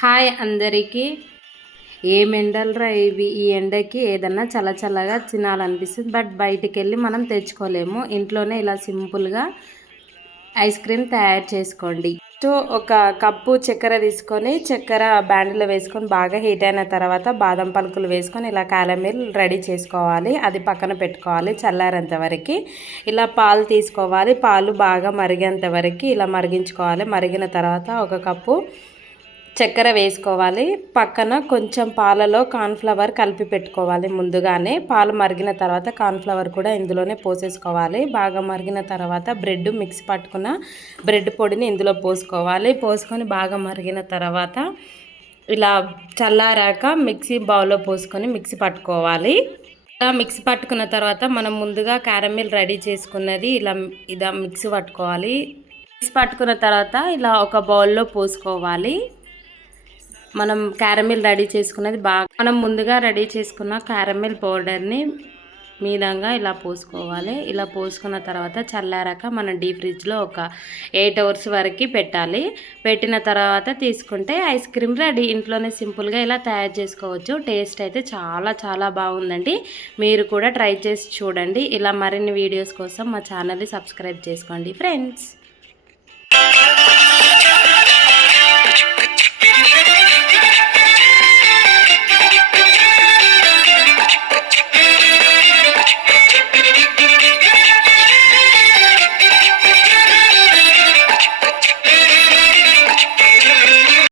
Hi అందరికీ. ఏం ఎండలురా ఇవి! ఈ ఎండకి ఏదన్నా చల్లగా తినాలనిపిస్తుంది. బట్ బయటికెళ్ళి మనం తెచ్చుకోలేము. ఇంట్లోనే ఇలా సింపుల్‌గా ఐస్ క్రీమ్ తయారు చేసుకోండి. ఒక కప్పు చక్కెర తీసుకొని, చక్కెర బ్యాండిలో వేసుకొని బాగా హీట్ అయిన తర్వాత బాదం పలుకులు వేసుకొని ఇలా క్యారమిల్ రెడీ చేసుకోవాలి. అది పక్కన పెట్టుకోవాలి చల్లారేంత వరకు. ఇలా పాలు తీసుకోవాలి. పాలు బాగా మరిగేంత వరకు ఇలా మరిగించుకోవాలి. మరిగిన తర్వాత ఒక కప్పు చక్కెర వేసుకోవాలి. పక్కన కొంచెం పాలలో కార్న్‌ఫ్లవర్ కలిపి పెట్టుకోవాలి ముందుగానే. పాలు మరిగిన తర్వాత కార్న్‌ఫ్లవర్ కూడా ఇందులోనే పోసేసుకోవాలి. బాగా మరిగిన తర్వాత మిక్సీ పట్టుకున్న బ్రెడ్ పొడిని ఇందులో పోసుకోవాలి. పోసుకొని బాగా మరిగిన తర్వాత ఇలా చల్లారాక మిక్సీ బౌల్లో పోసుకొని మిక్సీ పట్టుకోవాలి. ఇలా మిక్సీ పట్టుకున్న తర్వాత మనం ముందుగా క్యారమిల్ రెడీ చేసుకున్నది ఇలా మిక్సీ పట్టుకోవాలి. మిక్సీ పట్టుకున్న తర్వాత ఇలా ఒక బౌల్లో పోసుకోవాలి. మనం క్యారమిల్ రెడీ చేసుకున్నది మనం ముందుగా రెడీ చేసుకున్న క్యారమిల్ పౌడర్ని మీదంగా ఇలా పోసుకోవాలి. ఇలా పోసుకున్న తర్వాత చల్లారాక మనం డీప్ ఫ్రిడ్జ్లో ఒక 8 అవర్స్ వరకు పెట్టాలి. పెట్టిన తర్వాత తీసుకుంటే ఐస్ క్రీమ్ రెడీ. ఇంట్లోనే సింపుల్గా ఇలా తయారు చేసుకోవచ్చు. టేస్ట్ అయితే చాలా బాగుందండి. మీరు కూడా ట్రై చేసి చూడండి. ఇలా మరిన్ని వీడియోస్ కోసం మా ఛానల్ని సబ్స్క్రైబ్ చేసుకోండి ఫ్రెండ్స్.